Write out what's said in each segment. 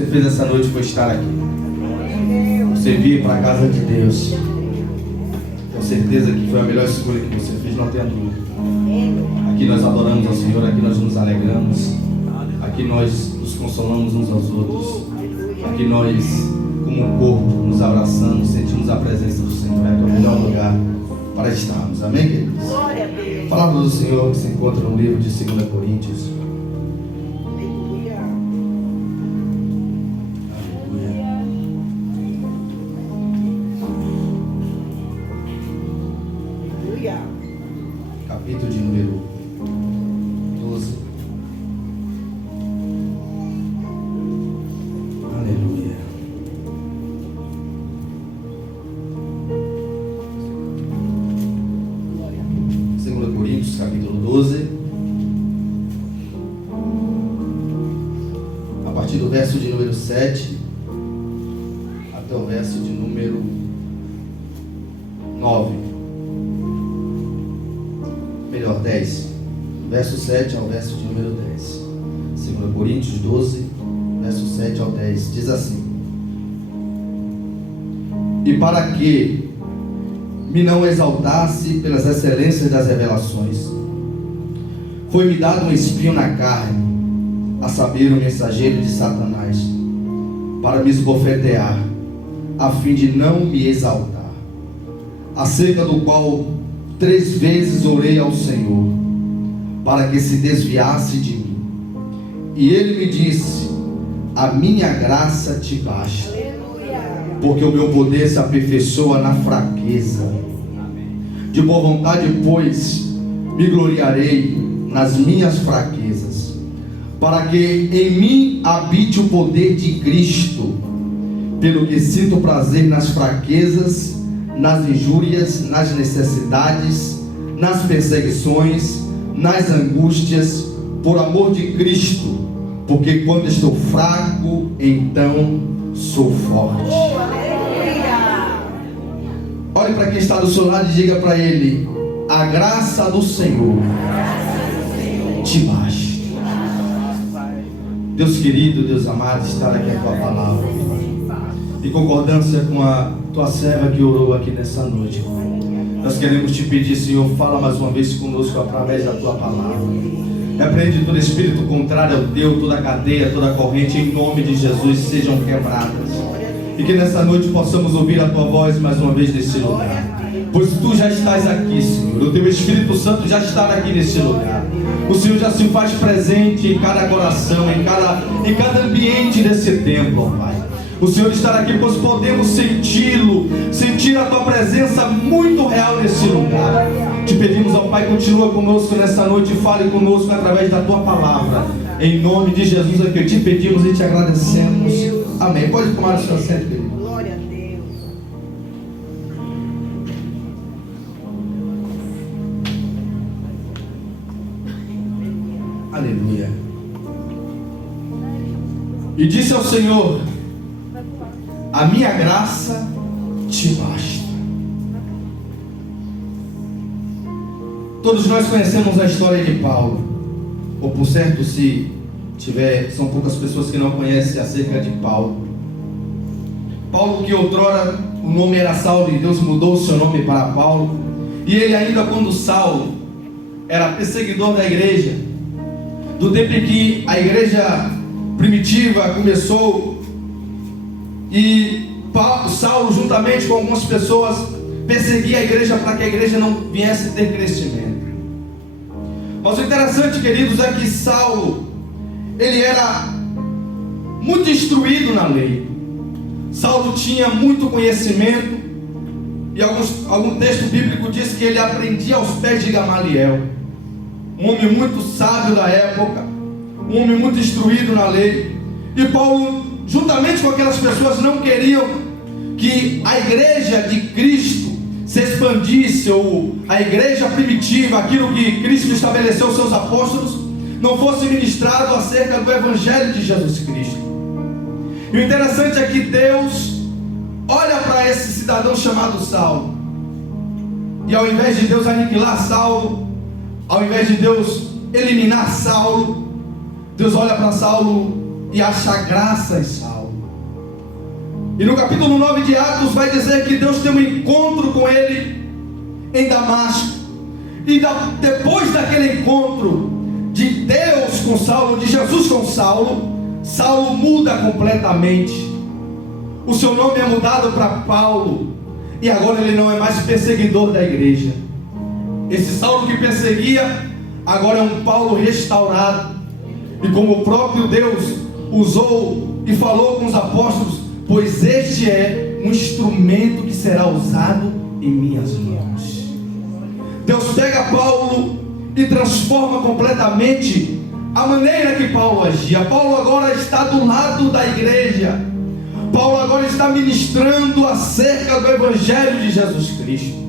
Você fez essa noite foi estar aqui. Você vir para a casa de Deus. Com certeza que foi a melhor escolha que você fez, não tenha dúvida. Aqui nós adoramos ao Senhor, aqui nós nos alegramos, aqui nós nos consolamos uns aos outros, aqui nós, como um corpo, nos abraçamos, sentimos a presença do Senhor. É o melhor lugar para estarmos. Amém, queridos? A palavra do Senhor que se encontra no livro de 2 Coríntios. Capítulo de número 12. Aleluia. Segundo Coríntios, capítulo 12. A partir do verso de número 7 até o verso de número 9. Melhor, 10. Verso 7 ao verso de número 10. 2 Coríntios 12, verso 7 ao 10. Diz assim: E para que me não exaltasse pelas excelências das revelações, foi-me dado um espinho na carne, a saber, o mensageiro de Satanás, para me esbofetear, a fim de não me exaltar, acerca do qual 3 vezes orei ao Senhor, para que se desviasse de mim. E Ele me disse: a minha graça te basta, porque o meu poder se aperfeiçoa na fraqueza. De boa vontade, pois, me gloriarei nas minhas fraquezas, para que em mim habite o poder de Cristo, pelo que sinto prazer nas fraquezas, nas injúrias, nas necessidades, nas perseguições, nas angústias, por amor de Cristo, porque quando estou fraco, então sou forte. Olhe para quem está do seu lado e diga para ele: a graça do Senhor te basta. Deus querido, Deus amado, está aqui a tua palavra, em concordância com a tua serva que orou aqui nessa noite. Nós queremos te pedir, Senhor, fala mais uma vez conosco através da tua palavra. Repreende todo espírito contrário ao teu, toda cadeia, toda corrente, em nome de Jesus, sejam quebradas. E que nessa noite possamos ouvir a tua voz mais uma vez nesse lugar. Pois tu já estás aqui, Senhor. O teu Espírito Santo já está aqui nesse lugar. O Senhor já se faz presente em cada coração, em cada ambiente desse templo, ó Pai. O Senhor está aqui, pois podemos senti-lo, sentir a tua presença muito real nesse lugar. Te pedimos, ó Pai, continua conosco nessa noite e fale conosco através da tua palavra. Em nome de Jesus é que te pedimos e te agradecemos. Amém. Pode tomar o seu assento, querido. Glória a Deus. Aleluia. E disse ao Senhor: a minha graça te basta. Todos nós conhecemos a história de Paulo, ou por certo, se tiver, são poucas pessoas que não conhecem acerca de Paulo. Paulo, que outrora o nome era Saulo, e Deus mudou o seu nome para Paulo. E ele ainda, quando Saulo era perseguidor da igreja, do tempo em que a igreja primitiva começou, e Saulo, juntamente com algumas pessoas, perseguia a igreja para que a igreja não viesse a ter crescimento. Mas o interessante, queridos, é que Saulo, ele era muito instruído na lei. Saulo tinha muito conhecimento, e algum texto bíblico diz que ele aprendia aos pés de Gamaliel, um homem muito sábio da época, um homem muito instruído na lei. E Paulo, juntamente com aquelas pessoas, não queriam que a igreja de Cristo se expandisse, ou a igreja primitiva, aquilo que Cristo estabeleceu aos seus apóstolos, não fosse ministrado acerca do Evangelho de Jesus Cristo. E o interessante é que Deus olha para esse cidadão chamado Saulo, e ao invés de Deus aniquilar Saulo, ao invés de Deus eliminar Saulo, Deus olha para Saulo e achar graça em Saulo. E no capítulo 9 de Atos vai dizer que Deus tem um encontro com ele em Damasco. E depois daquele encontro de Deus com Saulo, de Jesus com Saulo, Saulo muda completamente. O seu nome é mudado para Paulo. E agora ele não é mais perseguidor da igreja. Esse Saulo que perseguia, agora é um Paulo restaurado. E como o próprio Deus usou e falou com os apóstolos: pois este é um instrumento que será usado em minhas mãos. Deus pega Paulo e transforma completamente a maneira que Paulo agia. Paulo agora está do lado da igreja. Paulo agora está ministrando acerca do Evangelho de Jesus Cristo.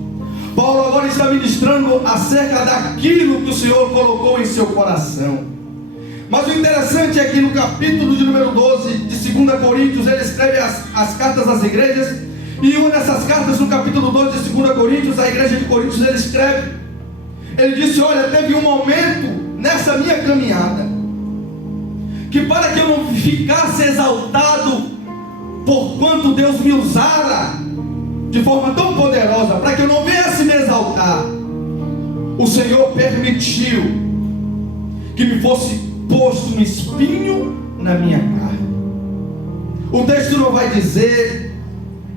Paulo agora está ministrando acerca daquilo que o Senhor colocou em seu coração. Mas o interessante é que no capítulo de número 12 de 2 Coríntios, ele escreve as cartas às igrejas. E uma dessas cartas, no capítulo 12 de 2 Coríntios, a igreja de Coríntios, ele escreve. Ele disse: olha, teve um momento nessa minha caminhada que, para que eu não ficasse exaltado por quanto Deus me usara de forma tão poderosa, para que eu não viesse me exaltar, o Senhor permitiu que me fosse posto um espinho na minha carne. O texto não vai dizer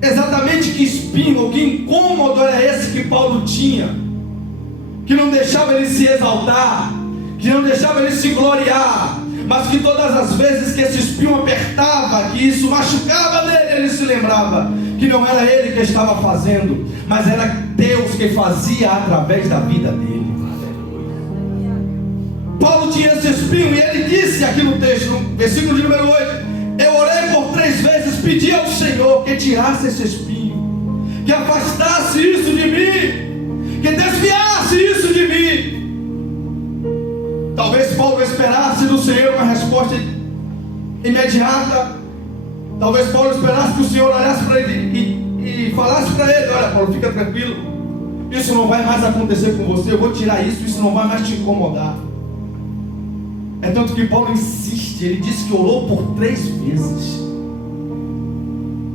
exatamente que espinho ou que incômodo era esse que Paulo tinha, que não deixava ele se exaltar, que não deixava ele se gloriar, mas que todas as vezes que esse espinho apertava, que isso machucava nele, ele se lembrava que não era ele que estava fazendo, mas era Deus que fazia através da vida dele. Paulo tinha esse espinho e ele disse aqui no texto, no versículo de número 8: eu orei por 3 vezes, pedi ao Senhor que tirasse esse espinho, que afastasse isso de mim, que desviasse isso de mim. Talvez Paulo esperasse do Senhor uma resposta imediata. Talvez Paulo esperasse que o Senhor olhasse para ele e falasse para ele: olha, Paulo, fica tranquilo, isso não vai mais acontecer com você, eu vou tirar isso não vai mais te incomodar. É tanto que Paulo insiste, ele disse que orou por 3 vezes.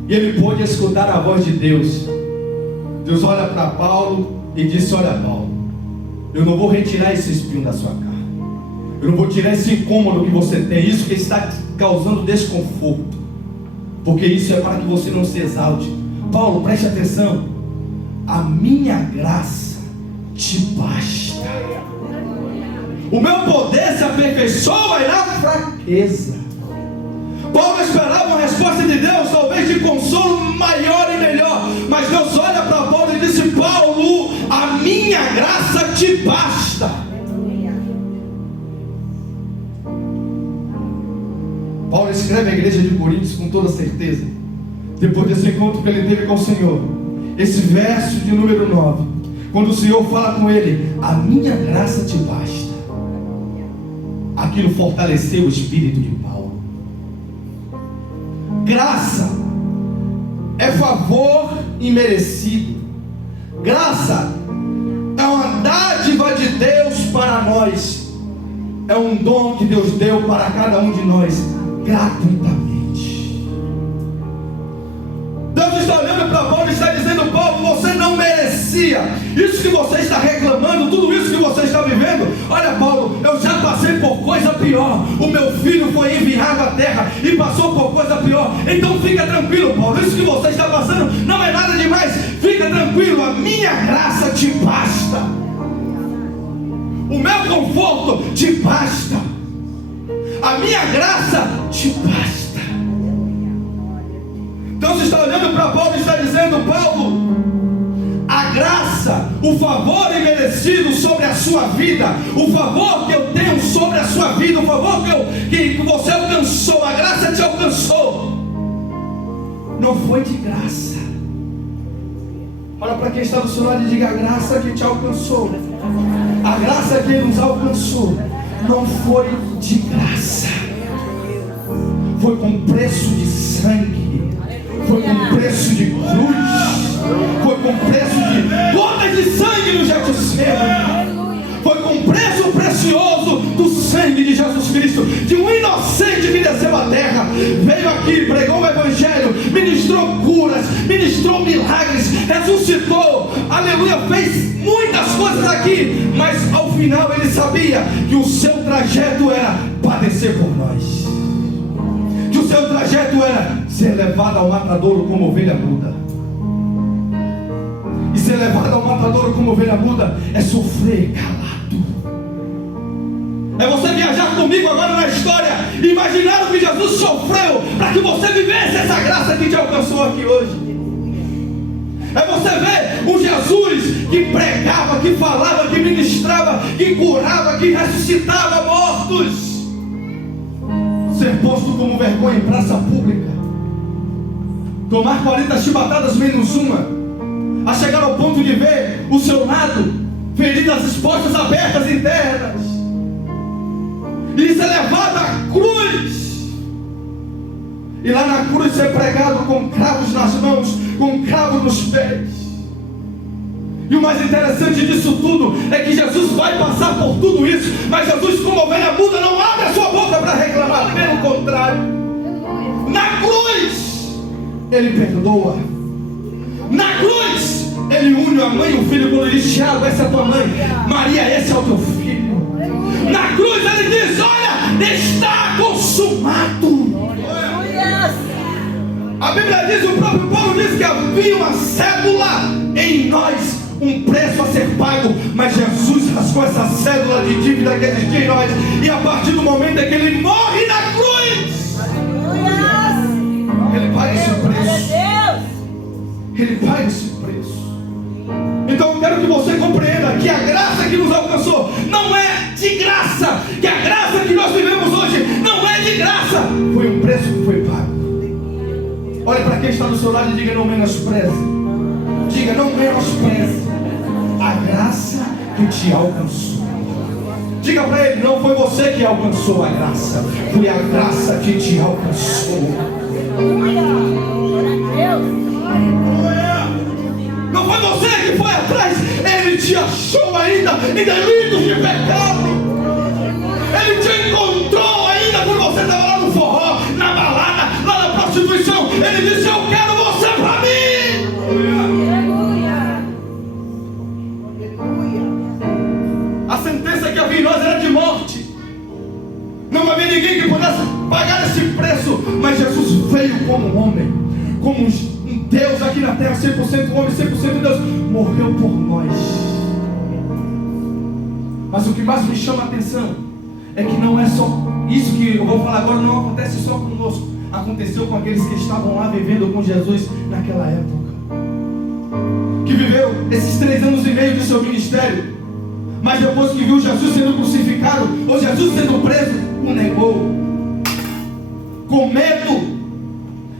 E ele pôde escutar a voz de Deus. Deus olha para Paulo e disse: olha, Paulo, eu não vou retirar esse espinho da sua carne, eu não vou tirar esse incômodo que você tem, isso que está te causando desconforto, porque isso é para que você não se exalte. Paulo, preste atenção: a minha graça te basta. O meu poder se aperfeiçoa na fraqueza. Paulo esperava uma resposta de Deus, talvez de consolo maior e melhor, mas Deus olha para Paulo e disse: Paulo, a minha graça te basta. Paulo escreve à igreja de Coríntios com toda certeza, depois desse encontro que ele teve com o Senhor, esse verso de número 9, quando o Senhor fala com ele: a minha graça te basta. Aquilo fortaleceu o espírito de Paulo. Graça é favor imerecido. Graça é uma dádiva de Deus para nós. É um dom que Deus deu para cada um de nós gratuitamente. Deus está olhando para Paulo e está dizendo: Paulo, você não merecia isso que você está reclamando, tudo isso que você está vivendo. Olha, Paulo, eu já passei por coisa pior. O meu filho foi enviado à terra e passou por coisa pior. Então fica tranquilo, Paulo, isso que você está passando não é nada demais. Fica tranquilo, a minha graça te basta, o meu conforto te basta, a minha graça te basta. Então você está olhando para Paulo e está dizendo: Paulo, a graça, o favor imerecido sobre a sua vida, o favor que eu tenho sobre a sua vida, o favor que você alcançou, a graça te alcançou, não foi de graça. Olha para quem está do seu lado e diga: a graça que te alcançou, a graça que nos alcançou, não foi de graça, foi com preço de sangue, foi com preço de cruz, foi com preço de gotas de sangue no Getsemane, foi com preço precioso do sangue de Jesus Cristo, de um inocente que desceu à terra. ressuscitou, aleluia, fez muitas coisas aqui, mas ao final ele sabia que o seu trajeto era padecer por nós, que o seu trajeto era ser levado ao matadouro como ovelha muda. E ser levado ao matadouro como ovelha muda é sofrer calado. É você viajar comigo agora na história, imaginar o que Jesus sofreu para que você vivesse essa graça que te alcançou aqui hoje. É você ver um Jesus que pregava, que falava, que ministrava, que curava, que ressuscitava mortos, ser posto como vergonha em praça pública, tomar 40 chibatadas menos uma, a chegar ao ponto de ver o seu lado, feridas expostas abertas internas, e ser levado à cruz, e lá na cruz ser pregado com cravos nas mãos, com cravos nos pés. E o mais interessante disso tudo é que Jesus vai passar por tudo isso, mas Jesus, como ovelha muda, não abre a sua boca para reclamar, pelo contrário, na cruz ele perdoa, na cruz ele une a mãe e o filho, quando ele diz: Tiago, essa é a tua mãe, Maria, esse é o teu filho. Na cruz ele diz: olha, está consumado. A Bíblia diz, o próprio Paulo diz que havia uma cédula em nós, um preço a ser pago, mas Jesus rasgou essa cédula de dívida que existia em nós, e a partir do momento em que ele morre na cruz, ele paga esse preço. Ele paga esse preço. Então eu quero que você compreenda que a graça que nos alcançou não é de graça, que a graça que nós vivemos hoje não é de graça, foi um preço que foi pago. Olhe para quem está do seu lado e diga: não menospreze. Diga: não menospreze a graça que te alcançou. Diga para ele: não foi você que alcançou a graça, foi a graça que te alcançou. Não foi você que foi atrás, ele te achou ainda em delitos de pecado. Ele te encontrou ainda quando você estava lá no forró, na balada, lá na prostituição. Ele disse: eu quero você para mim. A sentença que havia em nós era de morte. Não havia ninguém que pudesse pagar esse preço, mas Jesus veio como homem, como um Deus aqui na terra, 100% homem, 100% Deus, morreu por nós. Mas o que mais me chama a atenção é que não é só isso que eu vou falar agora, não acontece só conosco, aconteceu com aqueles que estavam lá vivendo com Jesus naquela época, que viveu esses 3 anos e meio de seu ministério, mas depois que viu Jesus sendo crucificado, ou Jesus sendo preso, o negou, com medo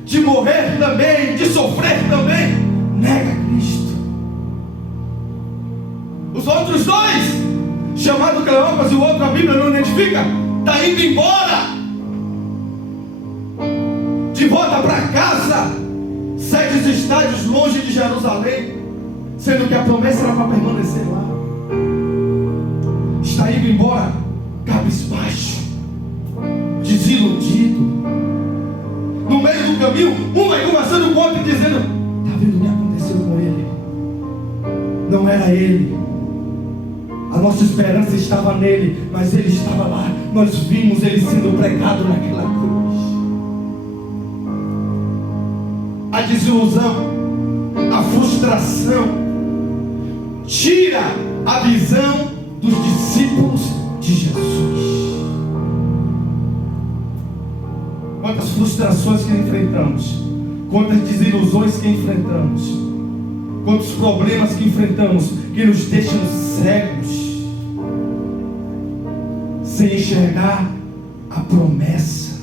de morrer também, de sofrer também, nega Cristo. Os outros 2, chamado Cleopas e o outro a Bíblia não identifica, está indo embora, de volta para casa, 7 estádios longe de Jerusalém, sendo que a promessa era para permanecer lá. Está indo embora cabisbaixo, desiludido. No meio do caminho, um vai conversando com o outro e dizendo: está vendo o que aconteceu com ele? Não era ele. A nossa esperança estava nele, mas ele estava lá. Nós vimos ele sendo pregado naquela cruz. A desilusão, a frustração tira a visão dos discípulos de Jesus. Quantas frustrações que enfrentamos, quantas desilusões que enfrentamos, quantos problemas que enfrentamos que nos deixam cegos, sem enxergar a promessa.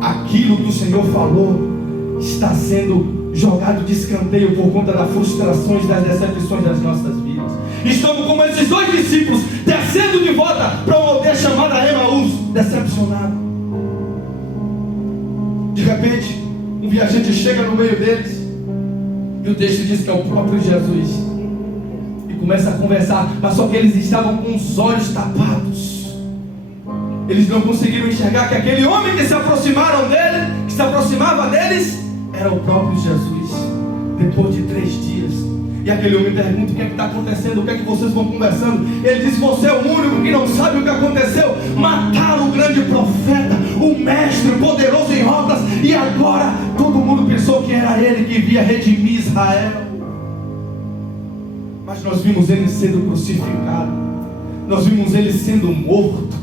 Aquilo que o Senhor falou está sendo jogado de escanteio por conta das frustrações, das decepções das nossas vidas. Estamos como esses 2 discípulos descendo de volta para uma aldeia chamada Emaús, decepcionado. De repente, um viajante chega no meio deles, e o texto diz que é o próprio Jesus, e começa a conversar, mas só que eles estavam com os olhos tapados. Eles não conseguiram enxergar que aquele homem que se aproximava deles era o próprio Jesus. Depois de 3 dias. E aquele homem pergunta: o que é que está acontecendo? O que é que vocês vão conversando? Ele diz: você é o único que não sabe o que aconteceu. Mataram o grande profeta, o mestre poderoso em obras, e agora todo mundo pensou que era ele que via redimir Israel. Mas nós vimos ele sendo crucificado, nós vimos ele sendo morto,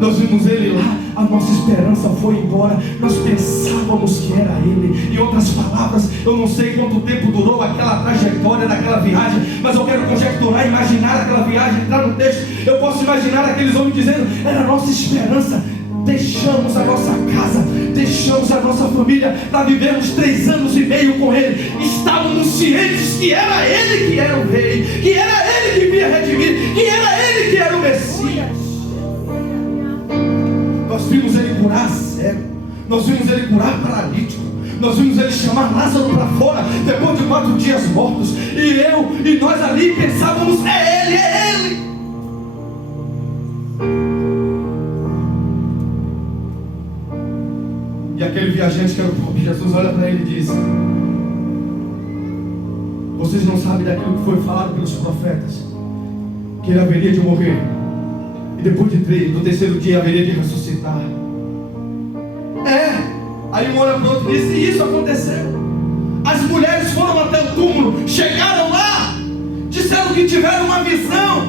nós vimos ele lá. A nossa esperança foi embora. Nós pensávamos que era ele. Em outras palavras, eu não sei quanto tempo durou aquela trajetória daquela viagem, mas eu quero conjecturar, imaginar aquela viagem, entrar no texto. Eu posso imaginar aqueles homens dizendo: era a nossa esperança. Deixamos a nossa casa, deixamos a nossa família para vivermos 3 anos e meio com ele. Estávamos cientes que era ele que era o rei, que era ele que vinha redimir, que era ele que era o Messias. Nós vimos ele curar cego, nós vimos ele curar paralítico, nós vimos ele chamar Lázaro para fora depois de 4 dias mortos. E nós ali pensávamos: é ele, é ele. E aquele viajante que era o próprio Jesus olha para ele e diz: vocês não sabem daquilo que foi falado pelos profetas, que ele haveria de morrer e depois do 3º dia haveria de ressuscitar. Aí um olha para o outro e diz: e isso aconteceu. As mulheres foram até o túmulo, chegaram lá, disseram que tiveram uma visão.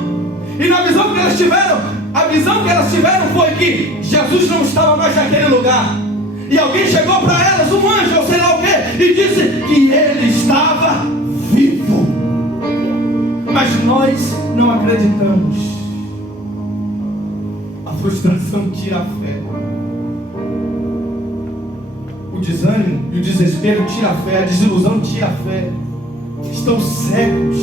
E na visão que elas tiveram, a visão que elas tiveram foi que Jesus não estava mais naquele lugar. E alguém chegou para elas, um anjo ou sei lá o que, e disse que ele estava vivo. Mas nós não acreditamos. A frustração tira a fé, o desânimo e o desespero tira a fé, a desilusão tira a fé. Estão cegos.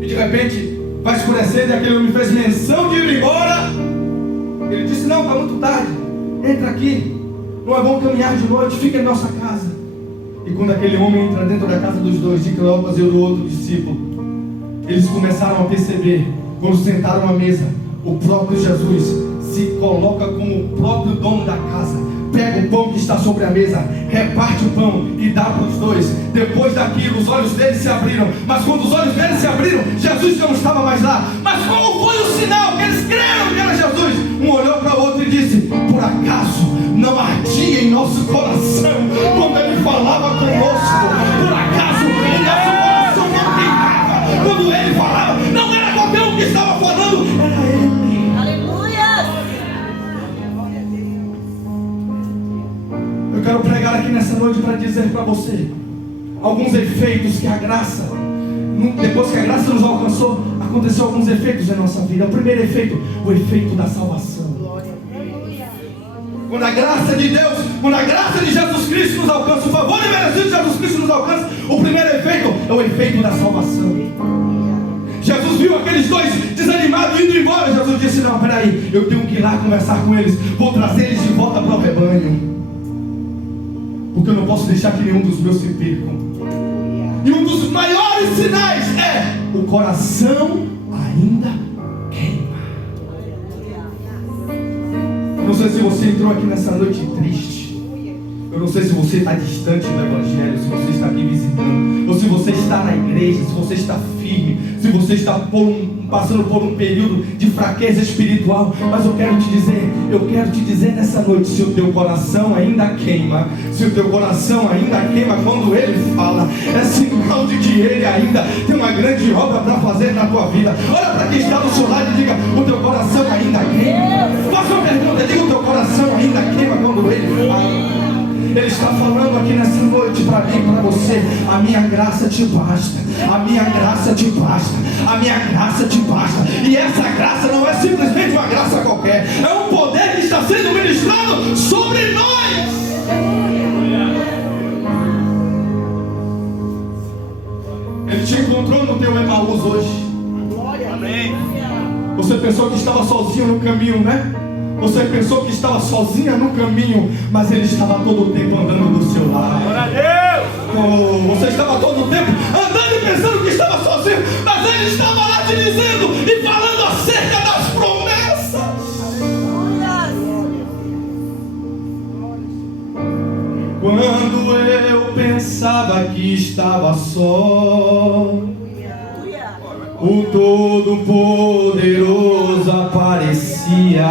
E de repente vai escurecendo, e aquele homem fez menção de ir embora. Ele disse: não, está muito tarde, entra aqui, não é bom caminhar de noite, fica em nossa casa. E quando aquele homem entra dentro da casa dos dois, de Cleopas e do outro discípulo, eles começaram a perceber, quando sentaram à mesa, o próprio Jesus se coloca como o próprio dono da casa. Pega o pão que está sobre a mesa, reparte o pão e dá para os dois. Depois daquilo, os olhos deles se abriram. Mas quando os olhos deles se abriram, Jesus já não estava mais lá. Mas qual foi o sinal que eles creram que era Jesus? Um olhou para o outro e disse: por acaso não ardia em nosso coração quando ele falava conosco? Por acaso o nosso coração não queimava quando ele falava? Não era qualquer um que estava falando, era ele. Eu quero pregar aqui nessa noite para dizer para você alguns efeitos que a graça, depois que a graça nos alcançou, aconteceu alguns efeitos em nossa vida. O primeiro efeito, o efeito da salvação. Quando a graça de Deus, quando a graça de Jesus Cristo nos alcança, o favor imerecido de Jesus Cristo nos alcança, o primeiro efeito é o efeito da salvação. Jesus viu aqueles dois desanimados indo embora. Jesus disse: não, peraí, eu tenho que ir lá conversar com eles, vou trazer eles de volta para o rebanho, porque eu não posso deixar que nenhum dos meus se percam. E um dos maiores sinais é: o coração ainda queima. Eu não sei se você entrou aqui nessa noite triste. Eu não sei se você está distante do Evangelho, se você está aqui visitando, ou se você está na igreja, se você está firme, se você está passando por um período de fraqueza espiritual. Mas eu quero te dizer nessa noite, se o teu coração ainda queima, se o teu coração ainda queima quando ele fala, é sinal de que ele ainda tem uma grande obra para fazer na tua vida. Olha para quem está do seu lado e diga: o teu coração ainda queima. Faça uma pergunta, diga: o teu coração ainda queima quando ele fala. Ele está falando aqui nessa noite para mim e para você: a minha graça te basta, a minha graça te basta, a minha graça te basta. E essa graça não é simplesmente uma graça qualquer, é um poder que está sendo ministrado sobre nós. Ele te encontrou no teu Emaús hoje. Amém. Você pensou que estava sozinho no caminho, né? Você pensou que estava sozinha no caminho, mas ele estava todo o tempo andando do seu lado. Você estava todo o tempo andando e pensando que estava sozinho, mas ele estava lá te dizendo e falando acerca das promessas. Quando eu pensava que estava só, o Todo-Poderoso aparecia,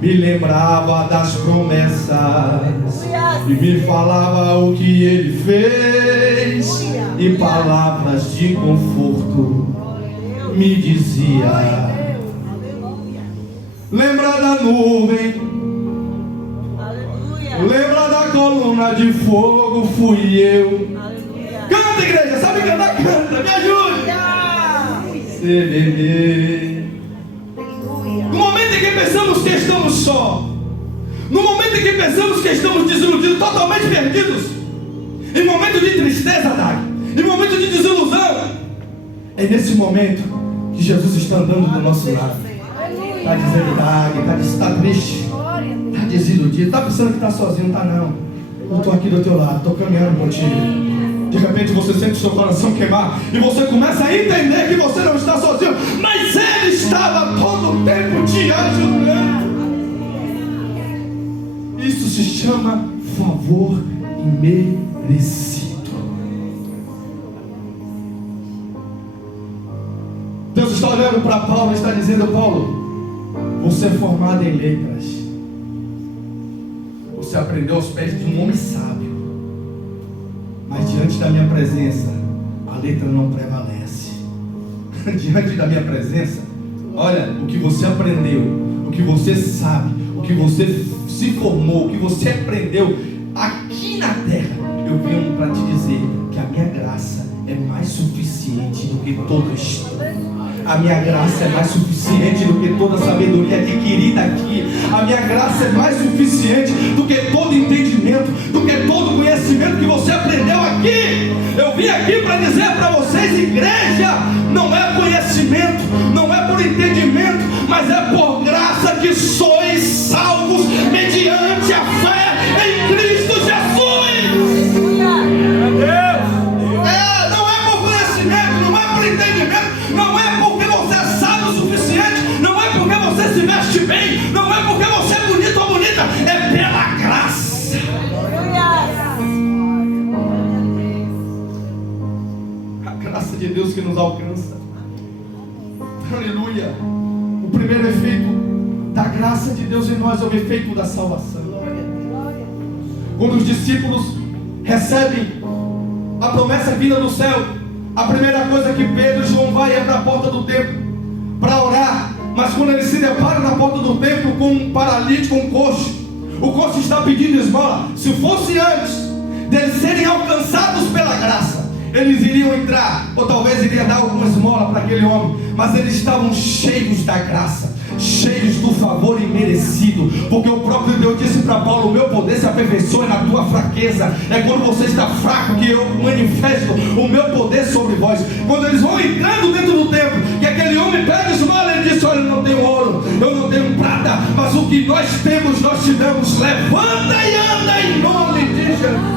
me lembrava das promessas e me falava o que Ele fez, e palavras de conforto me dizia. Lembra da nuvem, lembra da coluna de fogo, fui eu. Canta, igreja, sabe cantar? Canta, me ajude. No momento em que pensamos que estamos só, no momento em que pensamos que estamos desiludidos, totalmente perdidos, em momento de tristeza, Dag, em momento de desilusão, é nesse momento que Jesus está andando do nosso lado. Está dizendo, Dag, está triste, está desiludido, está pensando que está sozinho, não está não. Eu estou aqui do teu lado, estou caminhando contigo. De repente você sente o seu coração queimar e você começa a entender que você não está sozinho, mas Ele estava todo o tempo te ajudando. Isso se chama favor imerecido. Deus está olhando para Paulo e está dizendo: Paulo, você é formado em letras, você aprendeu aos pés de um homem sábio, mas diante da minha presença, a letra não prevalece. Diante da minha presença, olha, o que você aprendeu, o que você sabe, o que você se formou, o que você aprendeu aqui na terra, eu venho para te dizer que a minha graça é mais suficiente do que todo estudo. A minha graça é mais suficiente do que toda sabedoria adquirida aqui. A minha graça é mais suficiente do que todo entendimento, do que todo conhecimento que você aprendeu aqui. Eu vim aqui para dizer para vocês, igreja, não é conhecimento, não é por entendimento, mas é por graça que sois salvos mediante a fé em Cristo Jesus. Não é por conhecimento, não é por entendimento, não é porque você sabe o suficiente, não é porque você se veste bem, não é porque você é bonito ou bonita, é pela graça. A graça de Deus que nos alcança. Aleluia. O primeiro efeito da graça de Deus em nós é o efeito da salvação. Quando os discípulos recebem a promessa vinda do céu, a primeira coisa que Pedro e João vai é para a porta do templo para orar. Mas quando eles se deparam na porta do templo com um paralítico, um coxo, o coxo está pedindo esmola. Se fosse antes deles serem alcançados pela graça, eles iriam entrar, ou talvez iriam dar alguma esmola para aquele homem. Mas eles estavam cheios da graça, cheios do favor imerecido, porque o próprio Deus disse para Paulo: o meu poder se aperfeiçoa na tua fraqueza. É quando você está fraco que eu manifesto o meu poder sobre vós. Quando eles vão entrando dentro do templo, que aquele homem pede esmola, ele diz: olha, eu não tenho ouro, eu não tenho prata, mas o que nós temos, nós te damos. Levanta e anda em nome de Jesus.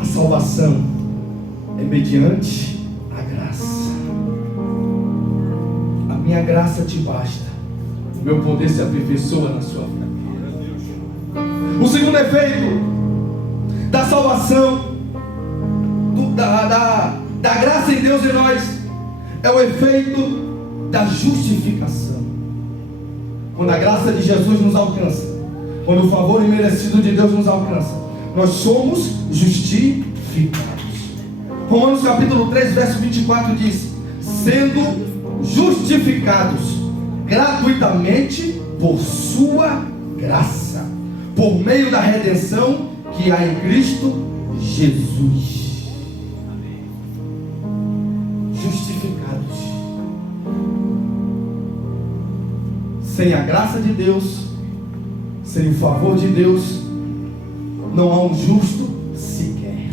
A salvação é mediante a graça. A minha graça te basta, o meu poder se aperfeiçoa na sua fraqueza. O segundo efeito da salvação, da graça em Deus em nós, é o efeito da justificação. Quando a graça de Jesus nos alcança, quando o favor imerecido de Deus nos alcança, nós somos justificados. Romanos capítulo 3, verso 24 diz: sendo justificados gratuitamente por sua graça, por meio da redenção que há em Cristo Jesus. Justificados. Sem a graça de Deus, sem o favor de Deus, não há um justo sequer.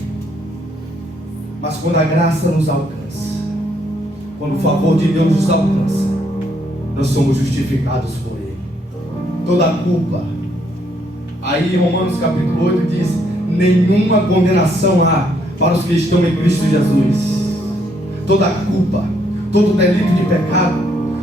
Mas quando a graça nos alcança, quando o favor de Deus nos alcança, nós somos justificados por Ele. Toda a culpa, aí em Romanos capítulo 8 diz: nenhuma condenação há para os que estão em Cristo Jesus. Toda a culpa, todo delito de pecado,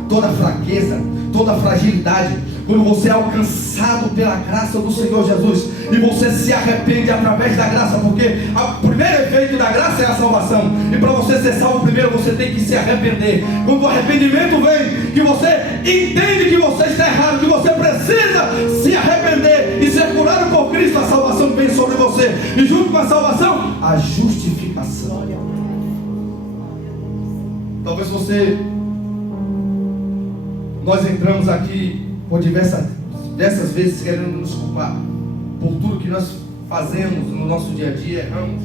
toda fraqueza, toda fragilidade, quando você é alcançado pela graça do Senhor Jesus e você se arrepende através da graça, porque o primeiro efeito da graça é a salvação, e para você ser salvo primeiro você tem que se arrepender. Quando o arrependimento vem, que você entende que você está errado, que você precisa se arrepender e ser curado por Cristo, a salvação vem sobre você, e junto com a salvação, a justificação. Talvez nós entramos aqui por diversas vezes querendo nos culpar por tudo que nós fazemos no nosso dia a dia, erramos.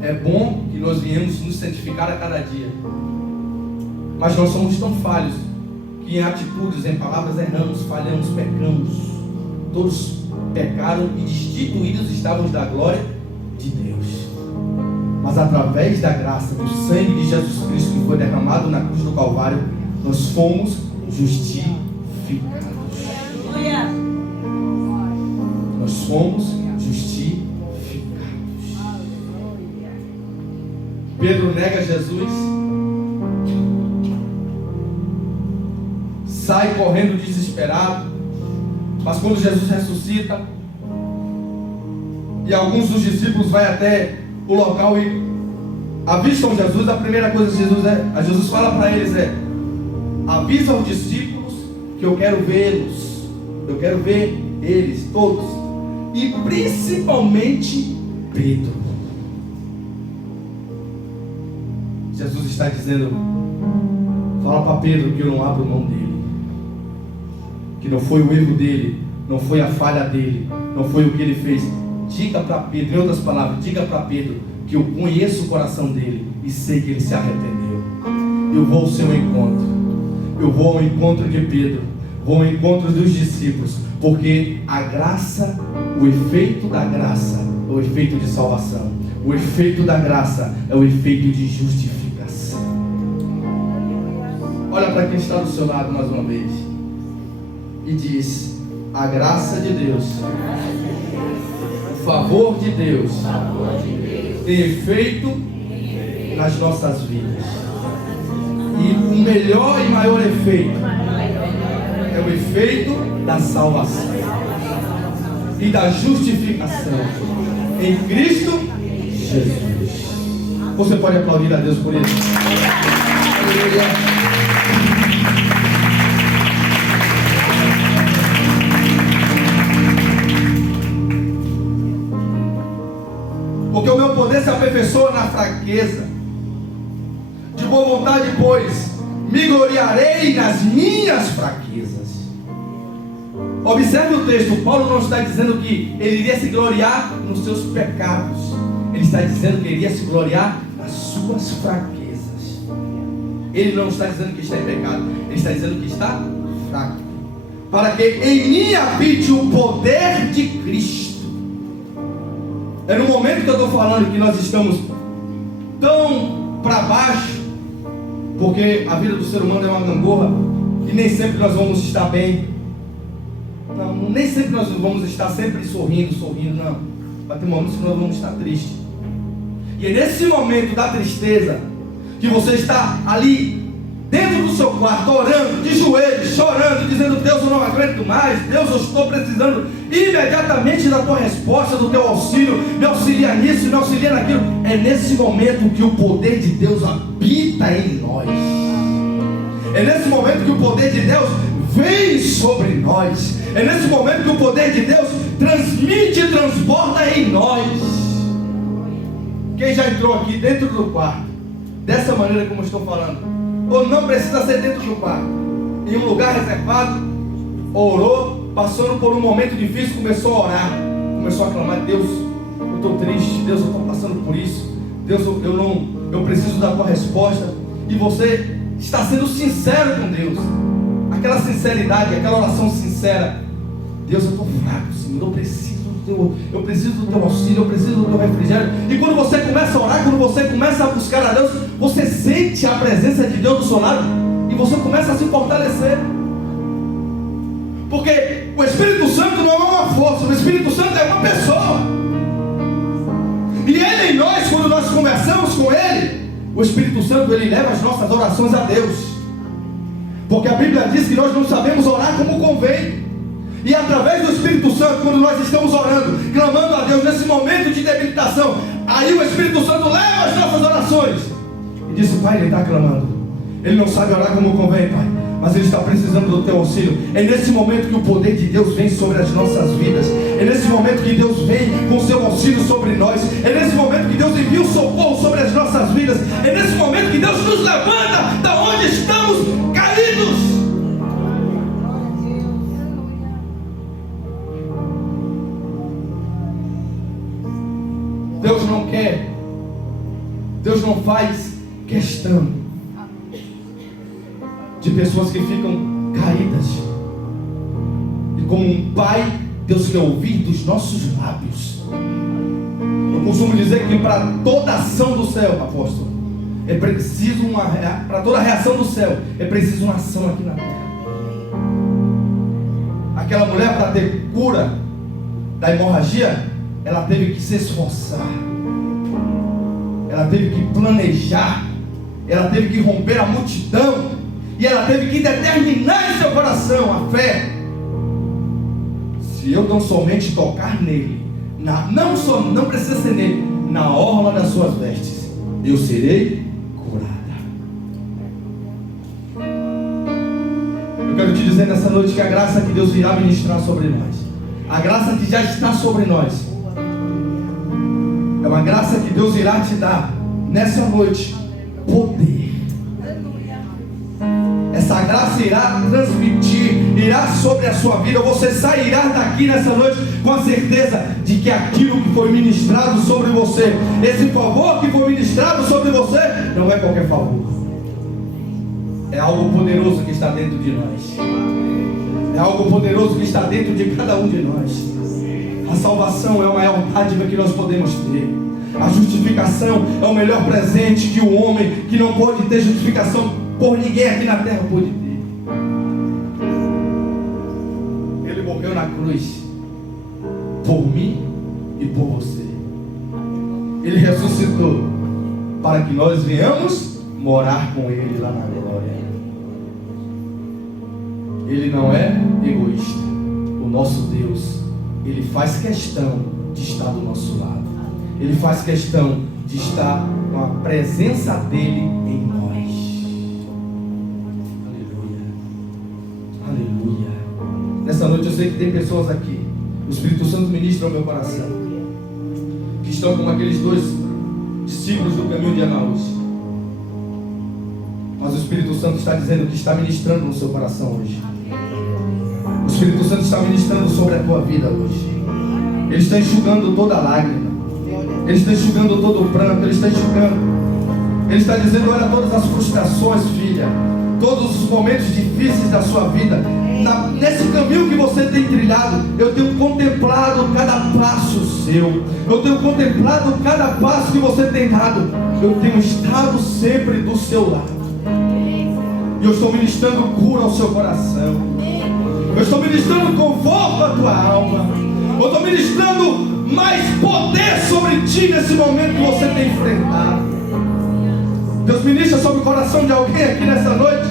É bom que nós viemos nos santificar a cada dia, mas nós somos tão falhos que em atitudes, em palavras erramos, falhamos, pecamos. Todos pecaram e destituídos estávamos da glória de Deus. Mas através da graça, do sangue de Jesus Cristo que foi derramado na cruz do Calvário, nós fomos justificados. Nós fomos justificados. Pedro nega Jesus, sai correndo desesperado, mas quando Jesus ressuscita e alguns dos discípulos vai até o local e avistam Jesus, a primeira coisa que Jesus fala para eles avisa aos discípulos que eu quero vê-los, eu quero ver eles todos, e principalmente Pedro. Jesus está dizendo, fala para Pedro que eu não abro mão dele, que não foi o erro dele, não foi a falha dele, não foi o que ele fez. Diga para Pedro, em outras palavras, diga para Pedro que eu conheço o coração dele e sei que ele se arrependeu. Eu vou ao seu encontro, eu vou ao encontro de Pedro, vou ao encontro dos discípulos, porque a graça, o efeito da graça é o efeito de salvação, o efeito da graça é o efeito de justificação. Olha para quem está do seu lado mais uma vez e diz: a graça de Deus, o favor de Deus tem efeito nas nossas vidas. E o melhor e maior efeito é o efeito da salvação e da justificação em Cristo Jesus. Você pode aplaudir a Deus por isso? Porque o meu poder se aperfeiçoa na fraqueza. De boa vontade, pois, me gloriarei nas minhas fraquezas. Observe o texto. Paulo não está dizendo que ele iria se gloriar nos seus pecados. Ele está dizendo que ele iria se gloriar nas suas fraquezas. Ele não está dizendo que está em pecado. Ele está dizendo que está fraco, para que em mim habite o poder de Cristo. É no momento que eu estou falando que nós estamos tão para baixo, porque a vida do ser humano é uma gangorra e nem sempre nós vamos estar bem. Não, nem sempre nós vamos estar sempre sorrindo, não. Vai ter momentos que nós vamos estar tristes. E é nesse momento da tristeza que você está ali dentro do seu quarto, orando, de joelhos, chorando, dizendo: Deus, eu não aguento mais, Deus, eu estou precisando imediatamente da tua resposta, do teu auxílio, me auxilia nisso, me auxilia naquilo. É nesse momento que o poder de Deus habita em nós. É nesse momento que o poder de Deus vem sobre nós. É nesse momento que o poder de Deus transmite e transborda em nós. Quem já entrou aqui dentro do quarto, dessa maneira como eu estou falando, ou não precisa ser dentro do quarto, em um lugar reservado, orou, passando por um momento difícil, começou a orar, começou a clamar: Deus, eu estou triste, Deus, eu estou passando por isso, Deus, eu preciso da tua resposta. E você está sendo sincero com Deus, aquela sinceridade, aquela oração sincera: Deus, eu estou fraco, Senhor, eu preciso do teu auxílio, eu preciso do teu refrigério. E quando você começa a orar, quando você começa a buscar a Deus, você sente a presença de Deus do seu lado e você começa a se fortalecer, porque o Espírito Santo não é uma força, o Espírito Santo é uma pessoa, e Ele em nós, quando nós conversamos com Ele, o Espírito Santo, Ele leva as nossas orações a Deus. Porque a Bíblia diz que nós não sabemos orar como convém. E através do Espírito Santo, quando nós estamos orando, clamando a Deus nesse momento de debilitação, aí o Espírito Santo leva as nossas orações e diz: Pai, ele está clamando, ele não sabe orar como convém, Pai, mas ele está precisando do teu auxílio. É nesse momento que o poder de Deus vem sobre as nossas vidas. É nesse momento que Deus vem com o seu auxílio sobre nós. É nesse momento que Deus envia o socorro sobre as nossas vidas. É nesse momento que Deus nos levanta da onde estamos caídos. Deus não quer, Deus não faz questão de pessoas que ficam caídas. E como um pai, Deus quer ouvir dos nossos lábios. Eu costumo dizer que para toda ação do céu, apóstolo, é preciso para toda reação do céu, é preciso uma ação aqui na terra. Aquela mulher, para ter cura da hemorragia, ela teve que se esforçar, ela teve que planejar, ela teve que romper a multidão, e ela teve que determinar em seu coração a fé. Se eu tão somente tocar nele, não precisa ser nele, na orla das suas vestes, eu serei curada. Eu quero te dizer nessa noite que a graça que Deus irá ministrar sobre nós, a graça que já está sobre nós, é uma graça que Deus irá te dar nessa noite, poder. Essa graça irá transmitir, irá sobre a sua vida. Você sairá daqui nessa noite com a certeza de que aquilo que foi ministrado sobre você, esse favor que foi ministrado sobre você, não é qualquer favor, é algo poderoso que está dentro de nós. É algo poderoso que está dentro de cada um de nós. A salvação é a maior dádiva que nós podemos ter. A justificação é o melhor presente que o homem, que não pode ter justificação por ninguém aqui na terra, pode ter. Ele morreu na cruz por mim e por você. Ele ressuscitou para que nós venhamos morar com Ele lá na glória. Ele não é egoísta. O nosso Deus, Ele faz questão de estar do nosso lado. Ele faz questão de estar com a presença dEle em nós. Aleluia. Aleluia. Nessa noite eu sei que tem pessoas aqui, o Espírito Santo ministra ao meu coração, que estão como aqueles dois discípulos do caminho de Emaús. Mas o Espírito Santo está dizendo que está ministrando no seu coração hoje. O Espírito Santo está ministrando sobre a tua vida hoje. Ele está enxugando toda a lágrima, Ele está enxugando todo o pranto, Ele está enxugando. Ele está dizendo: olha todas as frustrações, filha, todos os momentos difíceis da sua vida, nesse caminho que você tem trilhado, eu tenho contemplado cada passo seu, eu tenho contemplado cada passo que você tem dado, eu tenho estado sempre do seu lado. E eu estou ministrando cura ao seu coração, eu estou ministrando conforto à tua alma, eu estou ministrando mais poder sobre ti nesse momento que você tem enfrentado. Deus ministra sobre o coração de alguém aqui nessa noite,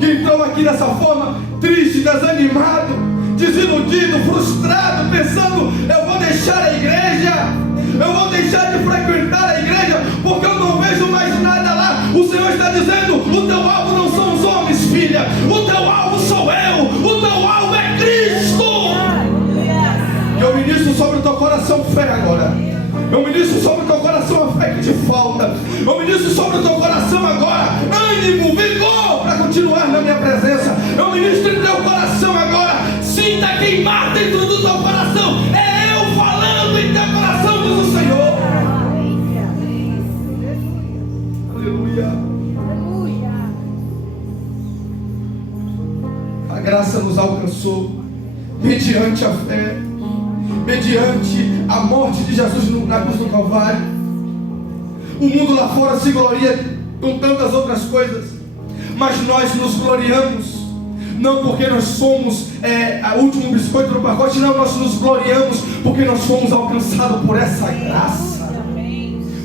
que entrou aqui dessa forma, triste, desanimado, desiludido, frustrado, pensando: eu vou deixar a igreja, eu vou deixar de frequentar a igreja, porque eu não vejo mais nada lá. O Senhor está dizendo: o teu alvo não são os homens, filha, o teu alvo sou eu, o teu alvo é Cristo. Eu ministro sobre o teu coração fé agora. Eu ministro sobre o teu coração a fé que te falta. Eu ministro sobre o teu coração agora ânimo, vigor para continuar na minha presença. Eu ministro em teu coração agora. Sinta queimar dentro do teu coração. É eu falando em teu coração, diz o Senhor. Aleluia. A graça nos alcançou mediante a fé, mediante a morte de Jesus na cruz do Calvário. O mundo lá fora se gloria com tantas outras coisas, mas nós nos gloriamos, não porque nós somos o último biscoito do pacote, não, nós nos gloriamos porque nós fomos alcançados por essa graça,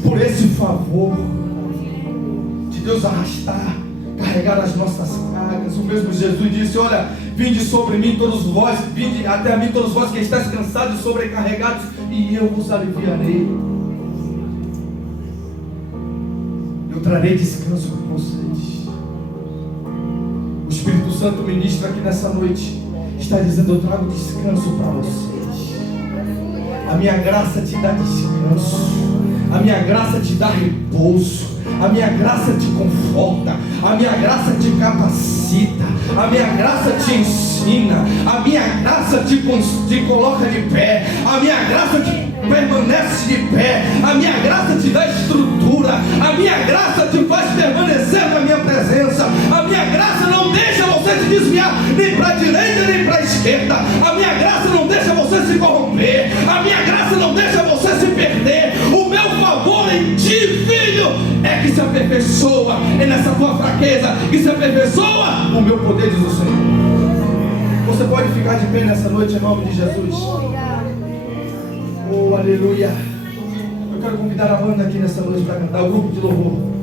por esse favor de Deus arrastar, carregar as nossas cargas. O mesmo Jesus disse: olha, vinde sobre mim todos vós, vinde até a mim todos vós que estáis cansados e sobrecarregados, e eu vos aliviarei. Eu trarei descanso para vocês. O Espírito Santo ministra aqui nessa noite, está dizendo: eu trago descanso para vocês. A minha graça te dá descanso, a minha graça te dá repouso, a minha graça te conforta, a minha graça te capacita, a minha graça te ensina, a minha graça te coloca de pé, a minha graça te permanece de pé, a minha graça te dá estrutura, a minha graça te faz permanecer na minha presença, a minha graça não deixa você se desviar nem para a direita nem para a esquerda, a minha graça não deixa você se corromper, a minha graça não deixa você se perder. O meu favor em ti, filho, é que se aperfeiçoa, é nessa tua fraqueza que se aperfeiçoa o meu poder, diz o Senhor. Você pode ficar de pé nessa noite em nome de Jesus. Oh, aleluia. Eu quero convidar a banda aqui nessa noite para cantar, o grupo de louvor.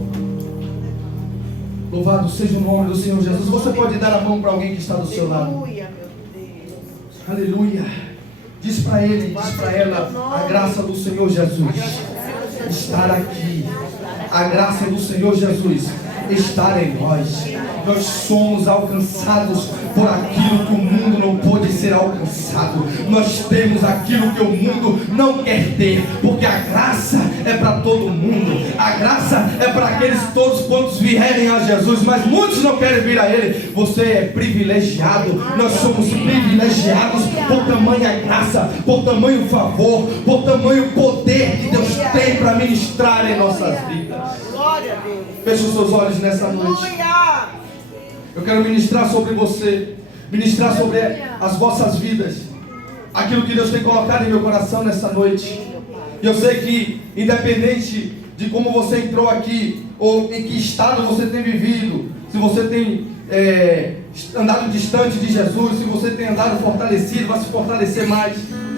Louvado seja o nome do Senhor Jesus. Você pode dar a mão para alguém que está do seu lado. Aleluia. Diz para ele, diz para ela: a graça do Senhor Jesus estar aqui. A graça do Senhor Jesus estar em nós. Nós somos alcançados por aquilo que o mundo não pôde ser alcançado. Nós temos aquilo que o mundo não quer ter, porque a graça é para todo mundo. A graça é para aqueles todos quantos vierem a Jesus, mas muitos não querem vir a Ele. Você é privilegiado. Nós somos privilegiados por tamanha graça, por tamanho favor, por tamanho poder que Deus tem para ministrar em nossas vidas. Feche os seus olhos nessa noite. Eu quero ministrar sobre você, ministrar sobre as vossas vidas, aquilo que Deus tem colocado em meu coração nessa noite. E eu sei que, independente de como você entrou aqui, ou em que estado você tem vivido, se você tem andado distante de Jesus, se você tem andado fortalecido, vai se fortalecer mais.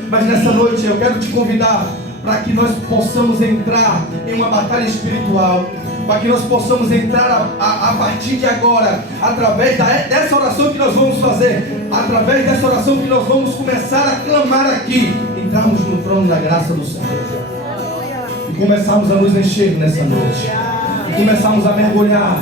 Mas nessa noite eu quero te convidar para que nós possamos entrar em uma batalha espiritual, para que nós possamos entrar a partir de agora, através dessa oração que nós vamos fazer, através dessa oração que nós vamos começar a clamar aqui, entrarmos no trono da graça do Senhor e começarmos a nos encher nessa noite, e começarmos a mergulhar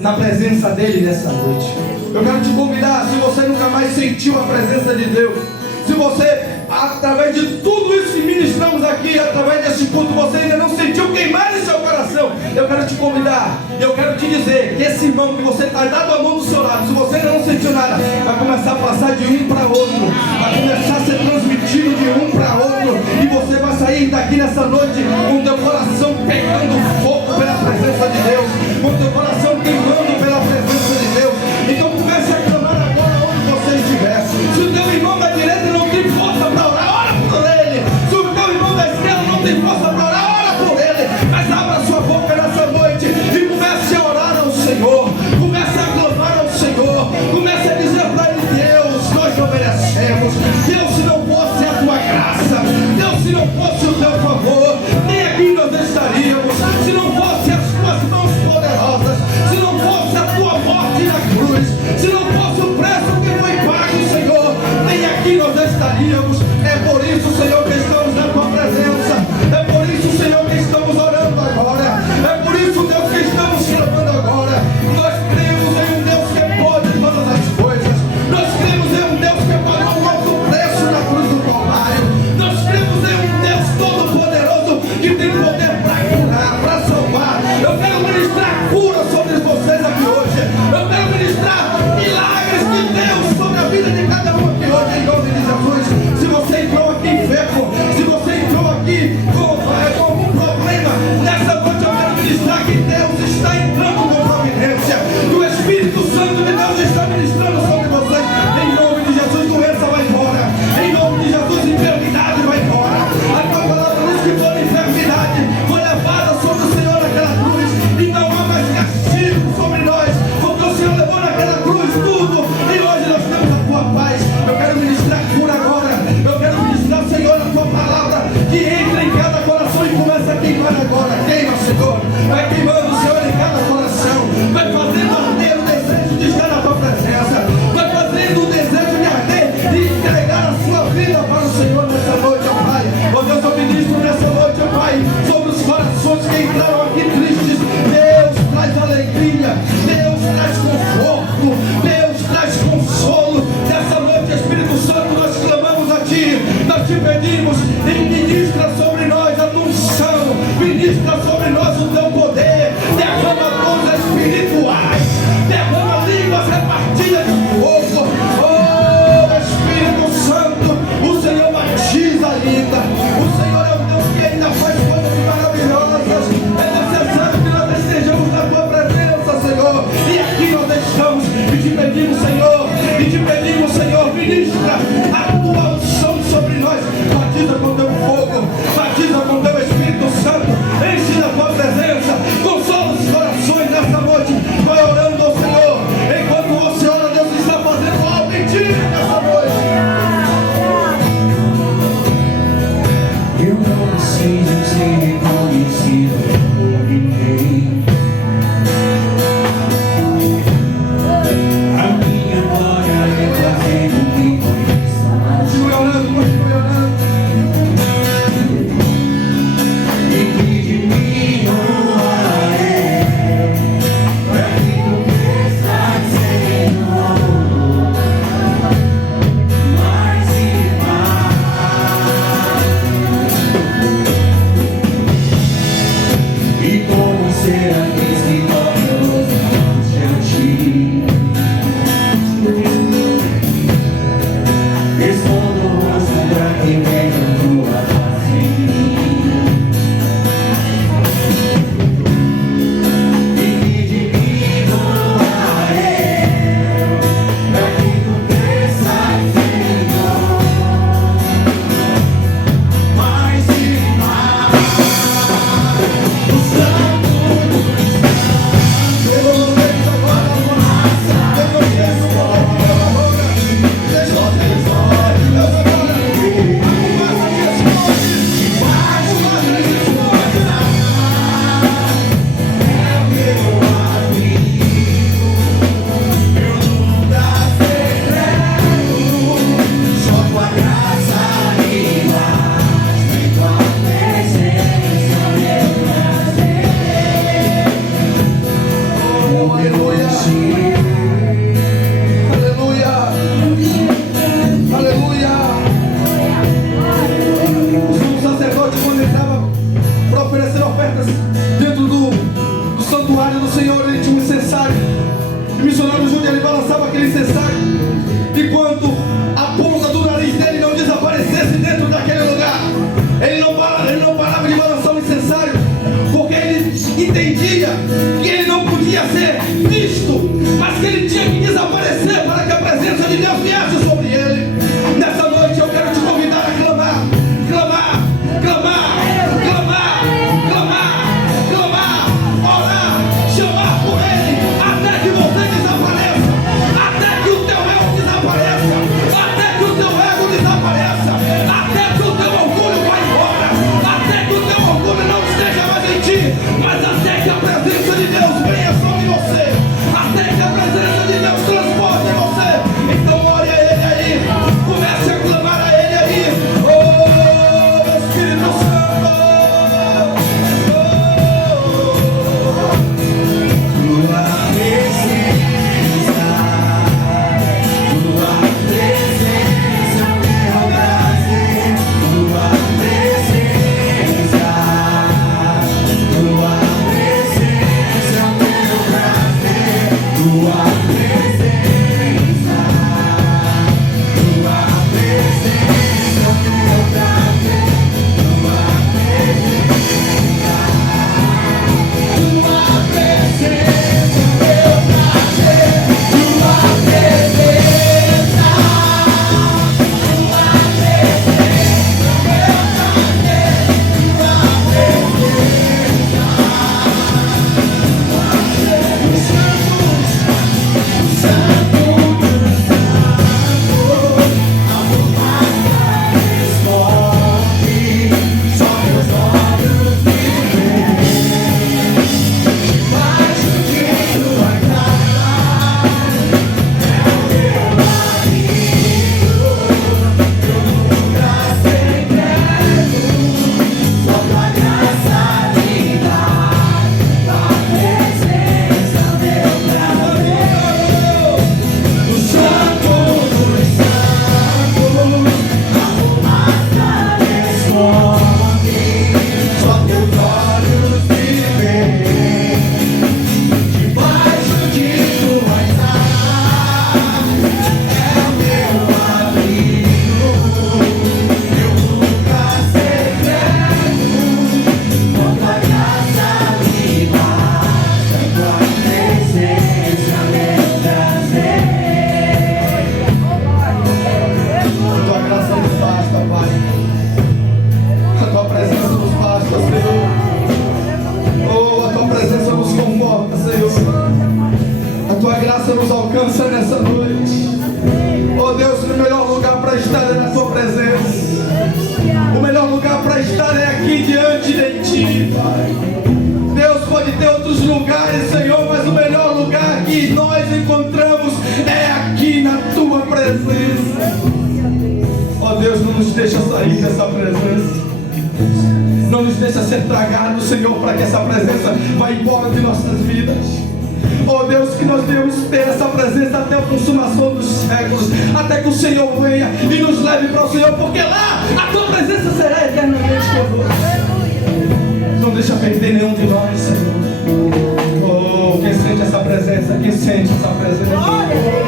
na presença dEle nessa noite. Eu quero te convidar, se você nunca mais sentiu a presença de Deus, se você, através de tudo isso que ministramos aqui, através desse culto, você ainda não sentiu queimar em seu coração, eu quero te convidar, eu quero te dizer que esse irmão que você está dado a mão do seu lado, se você ainda não sentiu nada, vai começar a passar de um para outro, vai começar a ser transmitido de um para outro, e você vai sair daqui nessa noite com o teu coração pegando fogo pela presença de Deus, com o teu coração queimando pela presença de Deus. Então comece a clamar agora onde você estiver. Se o teu irmão da direita não tem força para orar, ora por ele. Se o teu irmão da esquerda não tem força para orar, ora por ele. Mas abra sua boca nessa noite e comece a orar ao Senhor, comece a clamar ao Senhor, comece a dizer para ele: Deus, nós não merecemos. Deus, se não fosse a tua graça, Deus, se não fosse o teu favor, nem aqui nós estaríamos. Se não fosse as tuas mãos poderosas, se não fosse a tua morte na cruz, se não fosse o preço que foi pago, Senhor, nem aqui nós estaríamos. É por isso, Senhor, que estamos na tua presença. É por isso, Senhor, que estamos orando agora. É por isso, Deus, que estamos clamando agora. Nós cremos em um Deus que pode todas as coisas. Nós cremos em um Deus que pagou um alto preço na cruz do Calvário. Nós cremos em um Deus todo-poderoso que tem poder para curar, para salvar. Eu quero ministrar cura sobre vocês aqui hoje. Eu quero ministrar milagres de Deus sobre a vida de cada um aqui hoje, em nome de Jesus. Se você estar é na tua presença. O melhor lugar para estar é aqui diante de ti, Pai. Deus pode ter outros lugares, Senhor, mas o melhor lugar que nós encontramos é aqui na tua presença. Ó Deus, não nos deixa sair dessa presença. Não nos deixa ser tragados, Senhor, para que essa presença vá embora de nossas vidas. Oh Deus, que nós devemos ter essa presença até a consumação dos séculos, até que o Senhor venha e nos leve para o Senhor, porque lá a tua presença será eternamente conosco. Não deixa perder nenhum de nós, Senhor. Oh, quem sente essa presença? Quem sente essa presença?